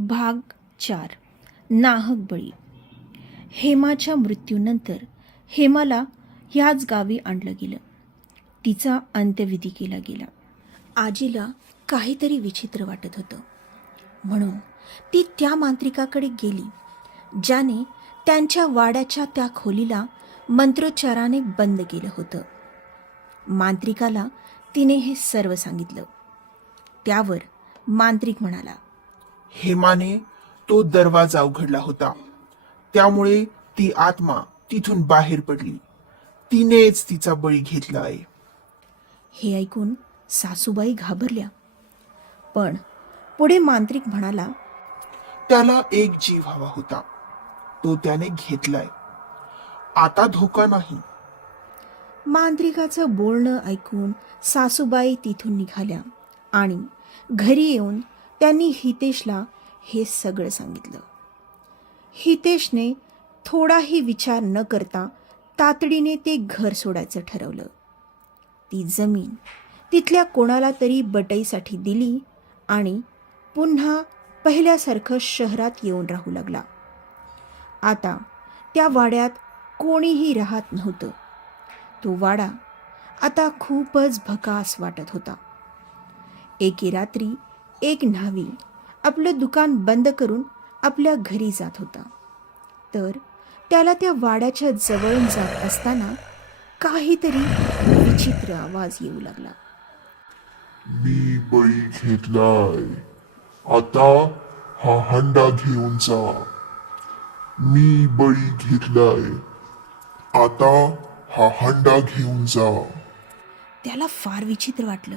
भाग 4 नाहक बळी. हेमाच्या मृत्यूनंतर हेमाला ह्याच गावी आणलं गेलं. तिचा अंत्यविधी केला गेला. आजीला काहीतरी विचित्र वाटत होतं, म्हणून ती त्या मांत्रिकाकडे गेली ज्याने त्यांच्या वाड्याच्या त्या खोलीला मंत्रोच्चाराने बंद केलं होतं. मांत्रिकाला तिने हे सर्व सांगितलं. त्यावर मांत्रिक म्हणाला, हेमाने तो दरवाजा उघडला होता, त्यामुळे ती आत्मा तिथून बाहेर पडली. तिनेच तिचा बळी घेतला आहे. हे ऐकून सासूबाई घाबरल्या. पण पुढे मांत्रिक म्हणाला, त्याला एक जीव हवा होता, तो त्याने घेतलाय. आता धोका नाही. मांत्रिकाचं बोलणं ऐकून सासूबाई तिथून निघाल्या आणि घरी येऊन त्यांनी हितेशला हे सगळं सांगितलं. हितेशने थोडाही विचार न करता तातडीने ते घर सोडायचं ठरवलं. ती जमीन तिथल्या कोणाला तरी बटईसाठी दिली आणि पुन्हा पहिल्यासारखं शहरात येऊन राहू लागला. आता त्या वाड्यात कोणीही राहत नव्हतं. तो वाडा आता खूपच भकास वाटत होता. एके रात्री एक न्हावी आपलं दुकान बंद करून आपल्या घरी जात होता, तर त्याला त्या वाड्याच्या जवळून जात असताना काहीतरी विचित्र आवाज येऊ लागला. मी बळी घेतलाय, आता हा हंडा घेऊन जा. मी बळी घेतलाय, आता हा हंडा घेऊन जा. त्याला फार विचित्र वाटलं.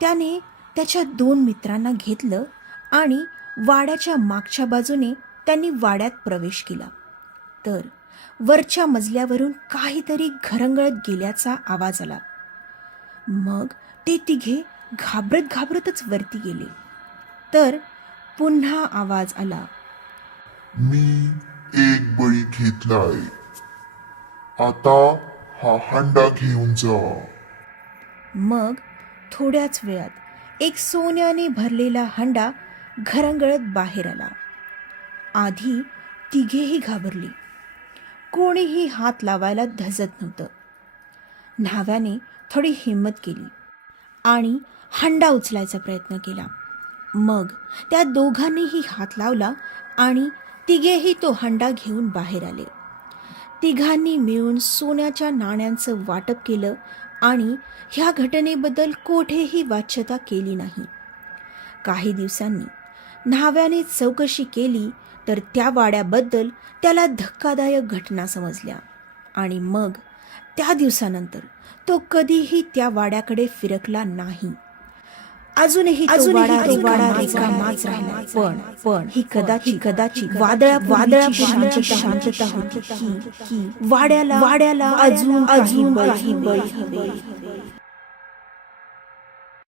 त्याने त्याच्या 2 मित्रांना घेतलं आणि वाड्याच्या मागच्या बाजूने त्यांनी वाड्यात प्रवेश केला. तर वरच्या मजल्यावरून काहीतरी घरंगळत गेल्याचा आवाज आला. मग ते तिघे घाबरत घाबरतच वरती गेले. तर पुन्हा आवाज आला, मी एक बळी घेतलाय, आता हा हंडा घेऊन जा. मग थोड्याच वेळात एक सोन्याने भरलेला हंडा घरंगळत बाहेर आला. आधी तिघेही घाबरली. कोणीही हात लावायला धजत नव्हतं. न्हाव्याने थोडी हिंमत केली आणि हंडा उचलायचा प्रयत्न केला. मग त्या दोघांनीही हात लावला आणि तिघेही तो हंडा घेऊन बाहेर आले. तिघांनी मिळून सोन्याच्या नाण्यांचं वाटप केलं आणि ह्या घटनेबद्दल कोठेही वाच्यता केली नाही. काही दिवसांनी न्हाव्याने चौकशी केली तर त्या वाड्याबद्दल त्याला धक्कादायक घटना समजल्या आणि मग त्या दिवसानंतर तो कधीही त्या वाड्याकडे फिरकला नाही. अजूनही तो वाडा रिकामाच राहिला. पण ही कदाचित वादळाची शांतता होती की वाड्याला अजून काही बळी हवे.